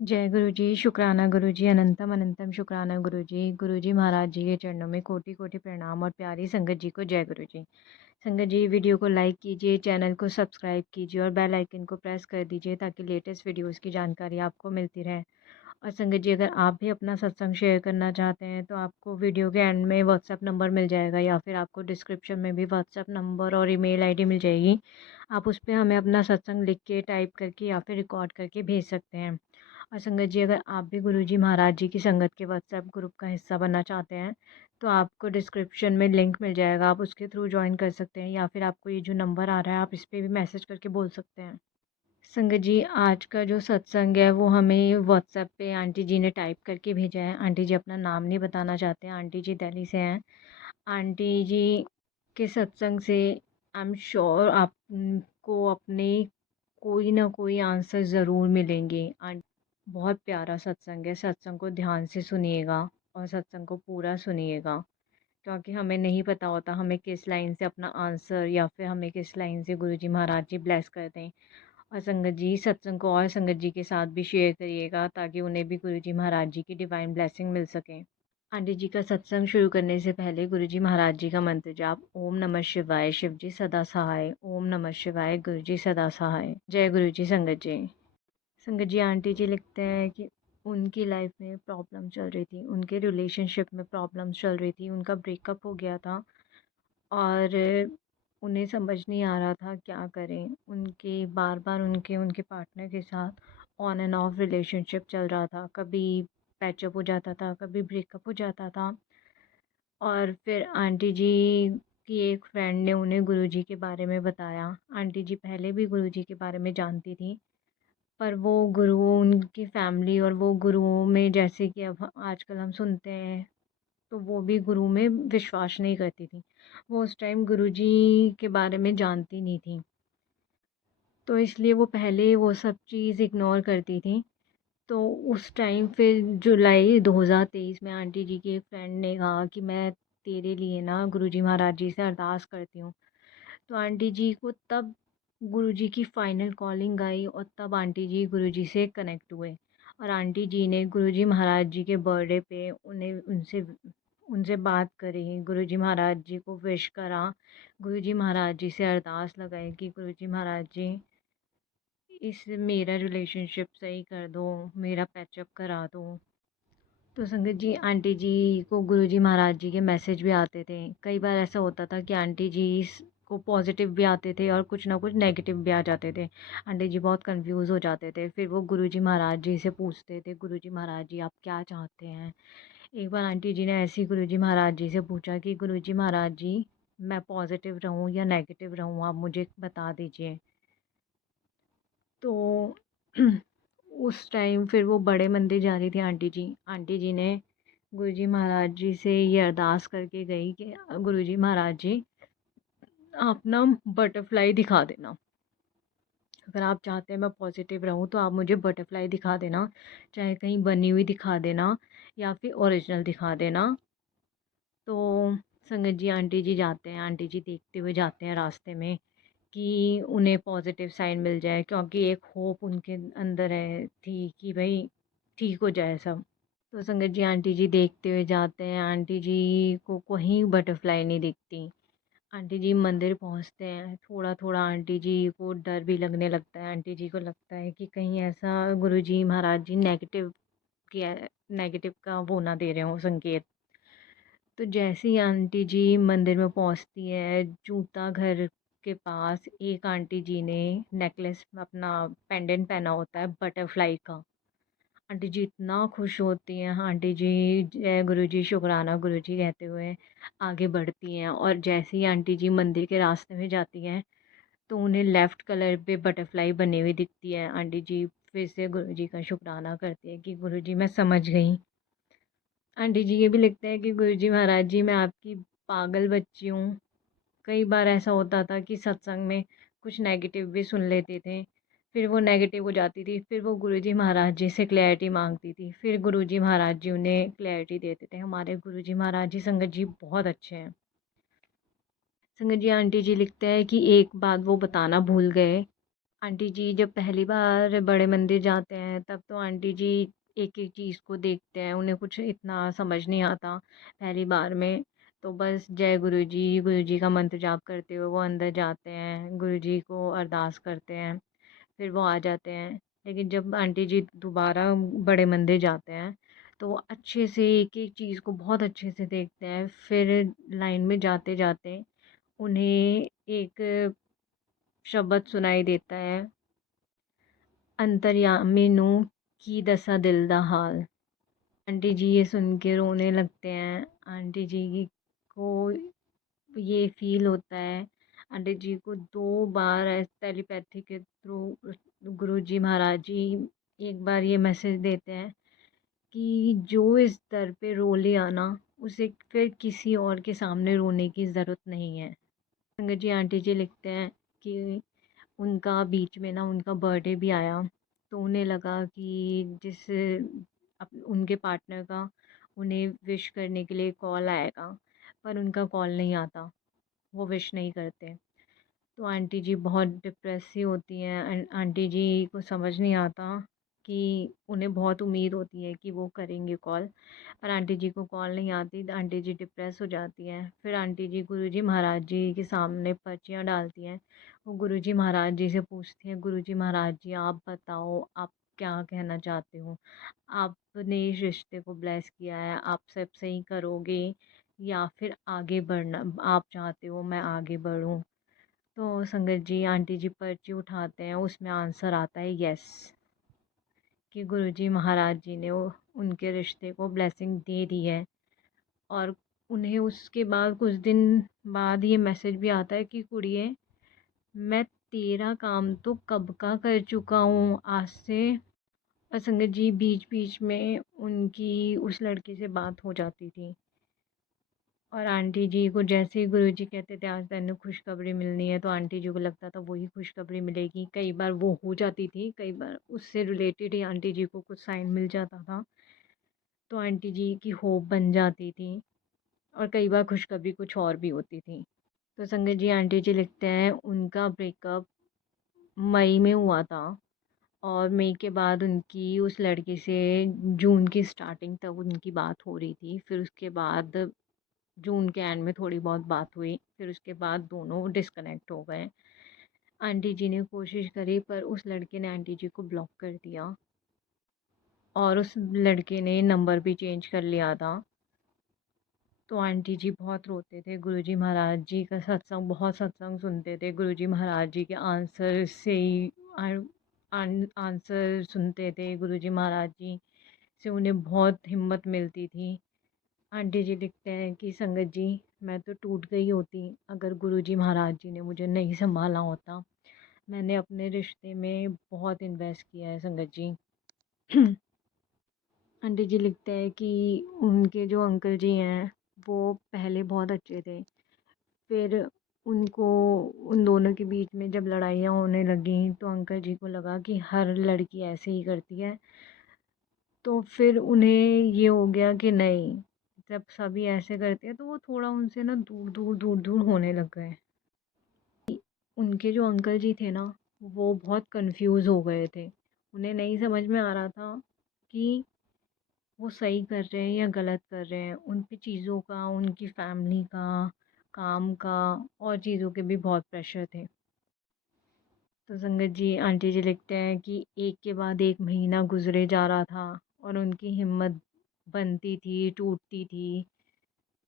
जय गुरु जी, शुक्राना गुरु जी, अनंतम अनंतम शुक्राना गुरु जी। गुरु जी महाराज जी के चरणों में कोटि कोटि प्रणाम और प्यारी संगत जी को जय गुरु जी। संगत जी वीडियो को लाइक कीजिए, चैनल को सब्सक्राइब कीजिए और बेल आइकन को प्रेस कर दीजिए ताकि लेटेस्ट वीडियोस की जानकारी आपको मिलती रहे। और संगत जी अगर आप भी अपना सत्संग शेयर करना चाहते हैं तो आपको वीडियो के एंड में व्हाट्सएप नंबर मिल जाएगा या फिर आपको डिस्क्रिप्शन में भी व्हाट्सएप नंबर और ईमेल आईडी मिल जाएगी। आप उस पे हमें अपना सत्संग लिख के टाइप करके या फिर रिकॉर्ड करके भेज सकते हैं। और संगत जी अगर आप भी गुरु जी महाराज जी की संगत के व्हाट्सएप ग्रुप का हिस्सा बनना चाहते हैं तो आपको डिस्क्रिप्शन में लिंक मिल जाएगा, आप उसके थ्रू ज्वाइन कर सकते हैं या फिर आपको ये जो नंबर आ रहा है आप इस पर भी मैसेज करके बोल सकते हैं। संगत जी आज का जो सत्संग है वो हमें व्हाट्सएप पे आंटी जी ने टाइप करके भेजा है। आंटी जी अपना नाम नहीं बताना चाहते हैं, आंटी जी दिल्ली से हैं। आंटी जी के सत्संग से आई एम श्योर आपको अपने कोई ना कोई आंसर ज़रूर मिलेंगे। बहुत प्यारा सत्संग है, सत्संग को ध्यान से सुनिएगा और सत्संग को पूरा सुनिएगा क्योंकि हमें नहीं पता होता हमें किस लाइन से अपना आंसर या फिर हमें किस लाइन से गुरुजी महाराज जी ब्लेस कर दें। और संगत जी सत्संग को और संगत जी के साथ भी शेयर करिएगा ताकि उन्हें भी गुरुजी महाराज जी की डिवाइन ब्लेसिंग मिल सके। आंटी जी का सत्संग शुरू करने से पहले गुरुजी महाराज जी का मंत्र जाप ओम नमः शिवाय, शिव जी सदा सहाय। ओम नमः शिवाय, गुरु जी सदा सहाय। जय गुरु जी। संगत जी संगत जी आंटी जी लिखते हैं कि उनकी लाइफ में प्रॉब्लम चल रही थी, उनके रिलेशनशिप में प्रॉब्लम्स चल रही थी, उनका ब्रेकअप हो गया था और उन्हें समझ नहीं आ रहा था क्या करें। उनके बार बार उनके उनके पार्टनर के साथ ऑन एंड ऑफ रिलेशनशिप चल रहा था, कभी पैचअप हो जाता था, कभी ब्रेकअप हो जाता था। और फिर आंटी जी की एक फ्रेंड ने उन्हें गुरुजी के बारे में बताया। आंटी जी पहले भी गुरुजी के बारे में जानती थी पर वो गुरुओं उनकी फैमिली और वो गुरुओं में जैसे कि अब आजकल हम सुनते हैं तो वो भी गुरु में विश्वास नहीं करती थी। वो उस टाइम गुरुजी के बारे में जानती नहीं थी तो इसलिए वो पहले वो सब चीज़ इग्नोर करती थी। तो उस टाइम फिर जुलाई 2023 में आंटी जी की एक फ्रेंड ने कहा कि मैं तेरे लिए ना गुरुजी महाराज जी से अरदास करती हूँ। तो आंटी जी को तब गुरुजी की फ़ाइनल कॉलिंग आई और तब आंटी जी गुरुजी से कनेक्ट हुए। और आंटी जी ने गुरुजी महाराज जी के बर्थडे पे उन्हें उनसे उनसे बात करी, गुरुजी महाराज जी को विश करा, गुरुजी महाराज जी से अरदास लगाई कि गुरुजी महाराज जी इस मेरा रिलेशनशिप सही कर दो, मेरा पैचअप करा दो। तो संगत जी आंटी जी को गुरुजी महाराज जी के मैसेज भी आते थे। कई बार ऐसा होता था कि आंटी जी को पॉजिटिव भी आते थे और कुछ ना कुछ नेगेटिव भी आ जाते थे। आंटी जी बहुत कंफ्यूज हो जाते थे, फिर वो गुरुजी महाराज जी से पूछते थे गुरुजी महाराज जी आप क्या चाहते हैं। एक बार आंटी जी ने ऐसे ही गुरुजी महाराज जी से पूछा कि गुरुजी महाराज जी मैं पॉजिटिव रहूं या नेगेटिव रहूं, आप मुझे बता दीजिए। तो उस टाइम फिर वो बड़े मंदिर जा रही थी आंटी जी। आंटी जी ने गुरुजी महाराज जी से ये अरदास करके गई कि गुरुजी महाराज जी आप ना बटरफ्लाई दिखा देना। अगर आप चाहते हैं मैं पॉजिटिव रहूं तो आप मुझे बटरफ्लाई दिखा देना, चाहे कहीं बनी हुई दिखा देना या फिर ओरिजिनल दिखा देना। तो संगत जी आंटी जी जाते हैं, आंटी जी देखते हुए जाते हैं रास्ते में कि उन्हें पॉजिटिव साइन मिल जाए क्योंकि एक होप उनके अंदर है थी कि भाई ठीक हो जाए सब। तो संगत जी आंटी जी देखते हुए जाते हैं, आंटी जी को कहीं बटरफ्लाई नहीं दिखती। आंटी जी मंदिर पहुंचते हैं, थोड़ा थोड़ा आंटी जी को डर भी लगने लगता है। आंटी जी को लगता है कि कहीं ऐसा गुरुजी महाराज जी नेगेटिव का वो ना दे रहे हो संकेत। तो जैसे ही आंटी जी मंदिर में पहुंचती है, जूता घर के पास एक आंटी जी ने नेकलेस अपना पेंडेंट पहना होता है बटरफ्लाई का। आंटी जी इतना खुश होती हैं, आंटी जी जय गुरु जी शुक्राना गुरु जी कहते हुए आगे बढ़ती हैं। और जैसे ही आंटी जी मंदिर के रास्ते में जाती हैं तो उन्हें लेफ़्ट कलर पे बटरफ्लाई बनी हुई दिखती है। आंटी जी फिर से गुरु जी का शुक्राना करती है कि गुरु जी मैं समझ गई। आंटी जी ये भी लिखते हैं कि गुरु जी महाराज जी मैं आपकी पागल बच्ची हूँ। कई बार ऐसा होता था कि सत्संग में कुछ नेगेटिव भी सुन लेते थे, फिर वो नेगेटिव हो जाती थी, फिर वो गुरुजी महाराज जी से क्लैरिटी मांगती थी, फिर गुरुजी महाराज जी उन्हें क्लैरिटी देते थे। हमारे गुरुजी महाराज जी संगत जी बहुत अच्छे हैं। संगत जी आंटी जी लिखते हैं कि एक बात वो बताना भूल गए। आंटी जी जब पहली बार बड़े मंदिर जाते हैं तब तो आंटी जी एक-एक चीज़ को देखते हैं, उन्हें कुछ इतना समझ नहीं आता पहली बार में। तो बस जय गुरु जी का मंत्र जाप करते हुए वो अंदर जाते हैं, गुरु जी को अरदास करते हैं, फिर वो आ जाते हैं। लेकिन जब आंटी जी दोबारा बड़े मंदिर जाते हैं, तो वो अच्छे से एक-एक चीज़ को बहुत अच्छे से देखते हैं। फिर लाइन में जाते-जाते उन्हें एक शब्द सुनाई देता है, अंतर्यामी नू की दसा दिल दा हाल। आंटी जी ये सुन के रोने लगते हैं। आंटी जी को ये फ़ील होता है। आंटी जी को 2 बार टेलीपैथी के थ्रू गुरुजी महाराज जी एक बार ये मैसेज देते हैं कि जो इस दर पे रो लिया ना, उसे फिर किसी और के सामने रोने की ज़रूरत नहीं है। संगत जी आंटी जी लिखते हैं कि उनका बीच में ना उनका बर्थडे भी आया, तो उन्हें लगा कि उनके पार्टनर का उन्हें विश करने के लिए कॉल आएगा, पर उनका कॉल नहीं आता, वो विश नहीं करते। तो आंटी जी बहुत डिप्रेस सी होती हैं एंड आंटी जी को समझ नहीं आता कि उन्हें बहुत उम्मीद होती है कि वो करेंगे कॉल, पर आंटी जी को कॉल नहीं आती, तो आंटी जी डिप्रेस हो जाती हैं। फिर आंटी जी गुरुजी महाराज जी के सामने पर्चियाँ डालती हैं। वो गुरुजी महाराज जी से पूछती हैं, गुरुजी महाराज जी आप बताओ आप क्या कहना चाहते हो? आपने इस रिश्ते को ब्लेस किया है, आप सब सही करोगे या फिर आगे बढ़ना आप चाहते हो मैं आगे बढ़ूँ? तो संगत जी आंटी जी पर्ची उठाते हैं, उसमें आंसर आता है यस, कि गुरुजी महाराज जी ने वो उनके रिश्ते को ब्लेसिंग दे दी है। और उन्हें उसके बाद कुछ दिन बाद ये मैसेज भी आता है कि कुड़िए मैं तेरा काम तो कब का कर चुका हूँ आज से। और संगत जी बीच बीच में उनकी उस लड़के से बात हो जाती थी। और आंटी जी को जैसे ही गुरुजी कहते थे आज तेनू खुशखबरी मिलनी है, तो आंटी जी को लगता था वही खुशखबरी मिलेगी। कई बार वो हो जाती थी, कई बार उससे रिलेटेड ही आंटी जी को कुछ साइन मिल जाता था, तो आंटी जी की होप बन जाती थी। और कई बार खुशखबरी कुछ और भी होती थी। तो संगत जी आंटी जी लिखते हैं उनका ब्रेकअप मई में हुआ था, और मई के बाद उनकी उस लड़के से जून की स्टार्टिंग तक उनकी बात हो रही थी। फिर उसके बाद जून के एंड में थोड़ी बहुत बात हुई, फिर उसके बाद दोनों डिस्कनेक्ट हो गए। आंटी जी ने कोशिश करी, पर उस लड़के ने आंटी जी को ब्लॉक कर दिया, और उस लड़के ने नंबर भी चेंज कर लिया था। तो आंटी जी बहुत रोते थे, गुरुजी महाराज जी का सत्संग बहुत सत्संग सुनते थे, गुरुजी महाराज जी के आंसर से ही आंसर सुनते थे, गुरुजी महाराज जी से उन्हें बहुत हिम्मत मिलती थी। आंटी जी लिखते हैं कि संगत जी मैं तो टूट गई होती अगर गुरुजी महाराज जी ने मुझे नहीं संभाला होता। मैंने अपने रिश्ते में बहुत इन्वेस्ट किया है संगत जी। आंटी जी लिखते हैं कि उनके जो अंकल जी हैं वो पहले बहुत अच्छे थे, फिर उनको उन दोनों के बीच में जब लड़ाइयाँ होने लगीं तो अंकल जी को लगा कि हर लड़की ऐसे ही करती है। तो फिर उन्हें ये हो गया कि नहीं, जब सभी ऐसे करते हैं तो वो थोड़ा उनसे ना दूर होने लग गए। उनके जो अंकल जी थे ना, वो बहुत कंफ्यूज हो गए थे। उन्हें नहीं समझ में आ रहा था कि वो सही कर रहे हैं या गलत कर रहे हैं। उन पे चीज़ों का, उनकी फैमिली का, काम का और चीज़ों के भी बहुत प्रेशर थे। तो संगत जी आंटी जी लिखते हैं कि एक के बाद एक महीना गुजरे जा रहा था, और उनकी हिम्मत बनती थी, टूटती थी।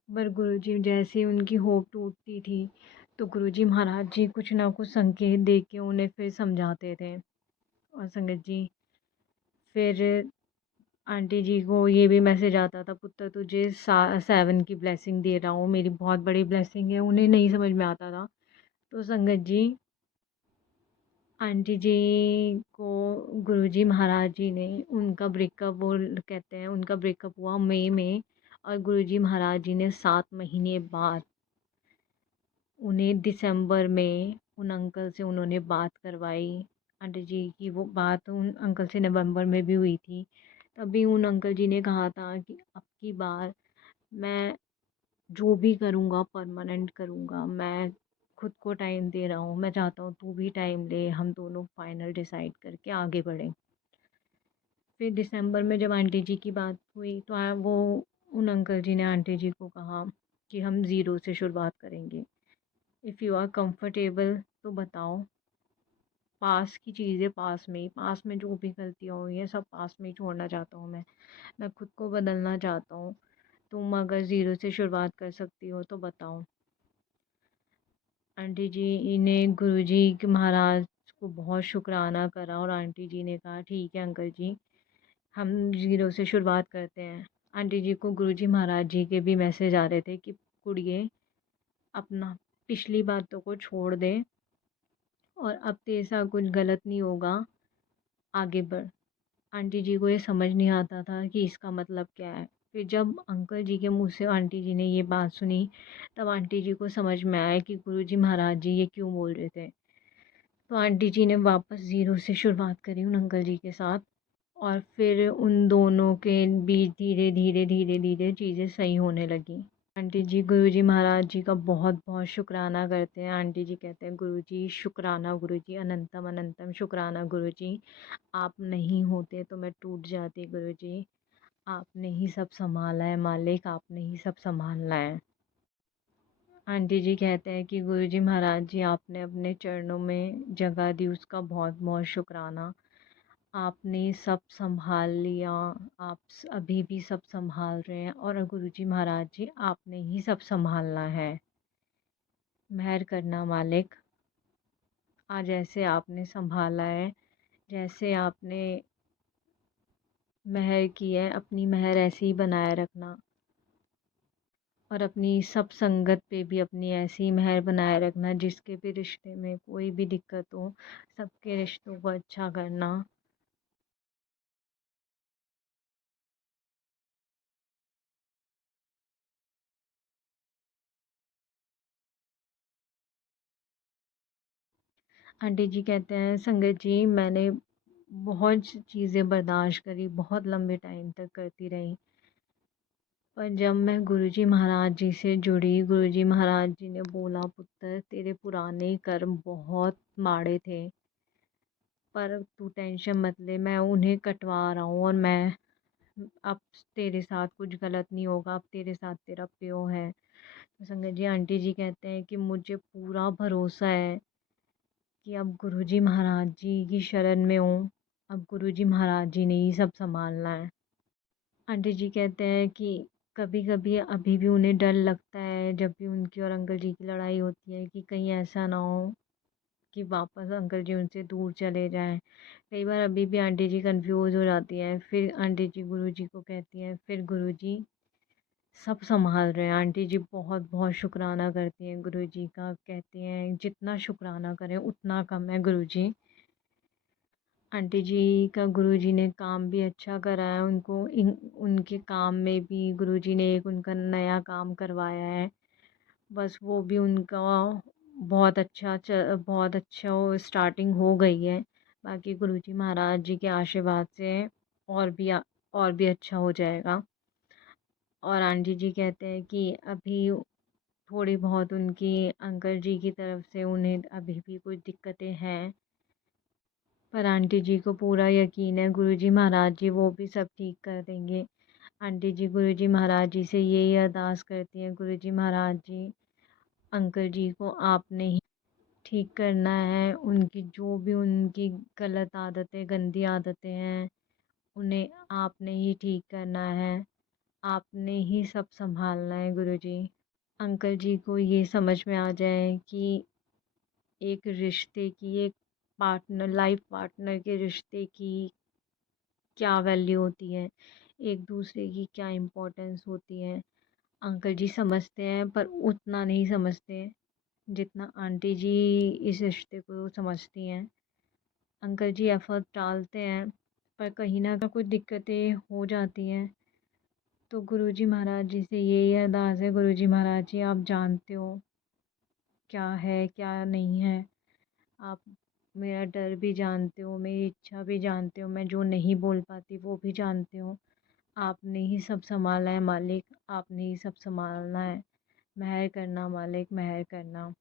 पर गुरुजी जैसे ही उनकी होप टूटती थी, तो गुरुजी महाराज जी कुछ ना कुछ संकेत दे के उन्हें फिर समझाते थे। और संगत जी फिर आंटी जी को ये भी मैसेज आता था, पुत्र तुझे 7 की ब्लेसिंग दे रहा हूँ, मेरी बहुत बड़ी ब्लेसिंग है। उन्हें नहीं समझ में आता था। तो संगत जी आंटी जी को गुरुजी महाराज जी ने उनका ब्रेकअप, वो कहते हैं उनका ब्रेकअप हुआ मई में, और गुरुजी महाराज जी ने 7 महीने बाद उन्हें दिसंबर में उन अंकल से उन्होंने बात करवाई। आंटी जी की वो बात उन अंकल से नवंबर में भी हुई थी। तभी उन अंकल जी ने कहा था कि अब की बार मैं जो भी करूँगा परमानेंट करूँगा, मैं खुद को टाइम दे रहा हूँ, मैं चाहता हूँ तू भी टाइम ले, हम दोनों फाइनल डिसाइड करके आगे बढ़ें। फिर दिसंबर में जब आंटी जी की बात हुई तो वो उन अंकल जी ने आंटी जी को कहा कि हम ज़ीरो से शुरुआत करेंगे। इफ़ यू आर कंफर्टेबल तो बताओ। पास की चीज़ें पास में ही, पास में जो भी गलतियाँ हुई हैं सब पास में ही छोड़ना चाहता हूँ मैं खुद को बदलना चाहता हूँ। तुम अगर ज़ीरो से शुरुआत कर सकती हो तो बताओ। आंटी जी ने गुरुजी के महाराज को बहुत शुक्राना करा और आंटी जी ने कहा ठीक है अंकल जी, हम ज़ीरो से शुरुआत करते हैं। आंटी जी को गुरुजी महाराज जी के भी मैसेज आ रहे थे कि कुड़िए, अपना पिछली बातों को छोड़ दे और अब तेरे साथ कुछ गलत नहीं होगा, आगे बढ़। आंटी जी को ये समझ नहीं आता था कि इसका मतलब क्या है। फिर जब अंकल जी के मुँह से आंटी जी ने ये बात सुनी, तब आंटी जी को समझ में आया कि गुरुजी महाराज जी ये क्यों बोल रहे थे। तो आंटी जी ने वापस ज़ीरो से शुरुआत करी उन अंकल जी के साथ, और फिर उन दोनों के बीच धीरे धीरे धीरे धीरे चीज़ें सही होने लगी। आंटी जी गुरुजी महाराज जी का बहुत बहुत शुक्राना करते हैं। आंटी जी कहते हैं गुरुजी शुक्राना, गुरुजी अनंतम अनंतम शुक्राना गुरुजी, आप नहीं होते तो मैं टूट जाती गुरुजी, आपने ही सब संभाला है मालिक, आपने ही सब संभालना है। आंटी जी कहते हैं कि गुरुजी महाराज जी आपने अपने चरणों में जगह दी, उसका बहुत बहुत शुक्राना। आपने सब सँभाल लिया, अभी भी सब सँभाल रहे हैं, और गुरुजी महाराज जी आपने ही सब सँभालना है। मेहर करना मालिक, आज ऐसे आपने सँभाला है, जैसे आपने मेहर की है, अपनी मेहर ऐसे ही बनाए रखना, और अपनी सब संगत पे भी अपनी ऐसी मेहर बनाए रखना, जिसके भी रिश्ते में कोई भी दिक्कत हो, सबके रिश्तों को अच्छा करना। आंटी जी कहते हैं संगत जी, मैंने बहुत चीज़ें बर्दाश्त करी, बहुत लंबे टाइम तक करती रही, पर जब मैं गुरुजी महाराज जी से जुड़ी, गुरुजी महाराज जी ने बोला पुत्र तेरे पुराने कर्म बहुत माड़े थे, पर तू टेंशन मत ले, मैं उन्हें कटवा रहा हूँ, और मैं अब तेरे साथ कुछ गलत नहीं होगा, अब तेरे साथ तेरा प्यो है। तो संगत जी आंटी जी कहते हैं कि मुझे पूरा भरोसा है कि अब गुरुजी महाराज जी की शरण में हूँ, अब गुरुजी महाराज जी ने ही सब संभालना है। आंटी जी कहते हैं कि कभी-कभी अभी भी उन्हें डर लगता है, जब भी उनकी और अंकल जी की लड़ाई होती है, कि कहीं ऐसा ना हो कि वापस अंकल जी उनसे दूर चले जाएँ। कई बार अभी भी आंटी जी कन्फ्यूज़ हो जाती हैं, फिर आंटी जी गुरुजी को कहती हैं, फिर गुरुजी सब सँभाल रहे हैं। आंटी जी बहुत-बहुत शुक्राना करती हैं गुरुजी का, कहती हैं जितना शुक्राना करें उतना कम है गुरुजी। आंटी जी का गुरुजी ने काम भी अच्छा करा है, उनको उनके काम में भी गुरुजी ने एक उनका नया काम करवाया है। बस वो भी उनका बहुत अच्छा वो स्टार्टिंग हो गई है। बाकी गुरुजी महाराज जी के आशीर्वाद से और भी और भी अच्छा हो जाएगा। और आंटी जी कहते हैं कि अभी थोड़ी बहुत उनकी अंकल जी की तरफ से उन्हें अभी भी कुछ दिक्कतें हैं, पर आंटी जी को पूरा यकीन है गुरुजी महाराज जी वो भी सब ठीक कर देंगे। आंटी जी गुरुजी महाराज जी से यही अरदास करती हैं, गुरुजी महाराज जी अंकल जी को आपने ही ठीक करना है, उनकी जो भी उनकी गलत आदतें, गंदी आदतें हैं, उन्हें आपने ही ठीक करना है, आपने ही सब संभालना है गुरुजी। अंकल जी को ये समझ में आ जाए कि एक रिश्ते की, एक पार्टनर, लाइफ पार्टनर के रिश्ते की क्या वैल्यू होती है, एक दूसरे की क्या इम्पोर्टेंस होती है। अंकल जी समझते हैं, पर उतना नहीं समझते जितना आंटी जी इस रिश्ते को समझती हैं। अंकल जी एफ़र्ट डालते हैं, पर कहीं न कहीं कुछ दिक्कतें हो जाती हैं। तो गुरुजी महाराज जी से यही अरदास है, गुरुजी महाराज जी आप जानते हो क्या है, क्या नहीं है। आप मेरा डर भी जानते हो, मेरी इच्छा भी जानते हो, मैं जो नहीं बोल पाती वो भी जानते हो। आपने ही सब सँभाला है मालिक, आपने ही सब सँभालना है। मेहर करना मालिक, मेहर करना।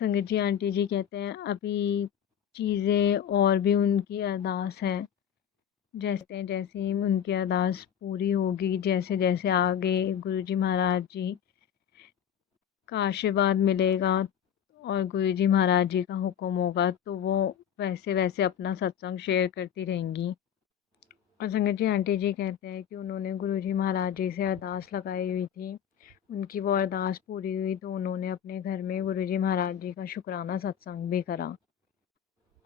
संगत जी आंटी जी कहते हैं अभी चीज़ें और भी उनकी अरदास है। जैसे जैसे ही उनकी अरदास पूरी होगी, जैसे जैसे आगे गुरुजी महाराज जी का आशीर्वाद मिलेगा और गुरुजी महाराज जी का हुक्म होगा तो वो वैसे वैसे अपना सत्संग शेयर करती रहेंगी। और संगत जी आंटी जी कहते हैं कि उन्होंने गुरुजी महाराज जी से अरदास लगाई हुई थी। उनकी वो अरदास पूरी हुई तो उन्होंने अपने घर में गुरुजी महाराज जी का शुक्राना सत्संग भी करा।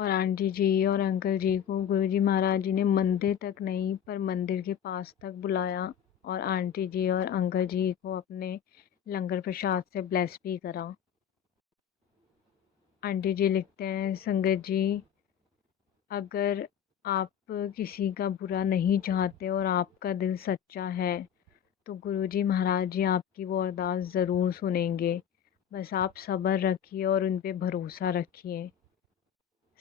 और आंटी जी और अंकल जी को गुरुजी महाराज जी ने मंदिर तक नहीं पर मंदिर के पास तक बुलाया और आंटी जी और अंकल जी को अपने लंगर प्रसाद से ब्लेस भी करा। आंटी जी लिखते हैं संगत जी, अगर आप किसी का बुरा नहीं चाहते और आपका दिल सच्चा है तो गुरुजी महाराज जी आपकी वो अरदास ज़रूर सुनेंगे। बस आप सब्र रखिए और उन पे भरोसा रखिए।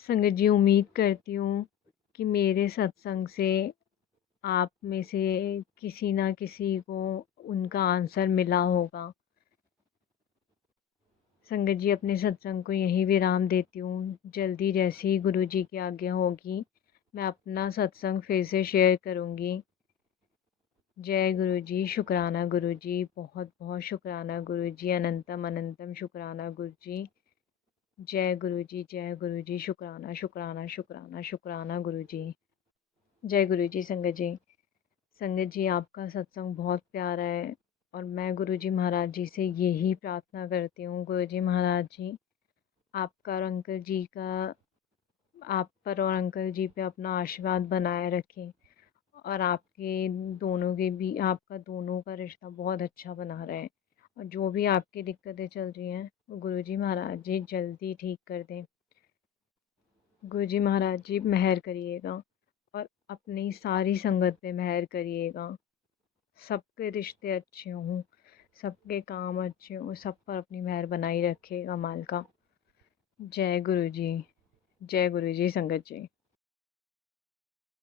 संगत जी उम्मीद करती हूँ कि मेरे सत्संग से आप में से किसी ना किसी को उनका आंसर मिला होगा। संगत जी अपने सत्संग को यहीं विराम देती हूँ। जल्दी जैसी ही गुरु जी की आज्ञा होगी मैं अपना सत्संग फिर से शेयर करूँगी। जय गुरु जी, शुक्राना गुरु जी, बहुत बहुत शुक्राना गुरु जी, अनंतम अनंतम शुक्राना गुरु जी। जय गुरु जी, जय गुरु जी, शुक्राना शुक्राना शुक्राना शुक्राना गुरु जी। जय गुरु जी संगत जी। संगत जी आपका सत्संग बहुत प्यारा है और मैं गुरु जी महाराज जी से यही प्रार्थना करती हूँ। गुरु जी महाराज जी आपका और अंकल जी का, आप पर और अंकल जी पे अपना आशीर्वाद बनाए रखें और आपके दोनों के भी, आपका दोनों का रिश्ता बहुत अच्छा बना रहे। और जो भी आपकी दिक्कतें चल रही हैं वो गुरु जी महाराज जी जल्दी ठीक कर दें। गुरु जी महाराज जी मेहर करिएगा और अपनी सारी संगत पे मेहर करिएगा। सबके रिश्ते अच्छे हों, सबके काम अच्छे हों, सब पर अपनी मेहर बनाई रखिएगा मालिका। जय गुरु जी, जय गुरु जी संगत जी।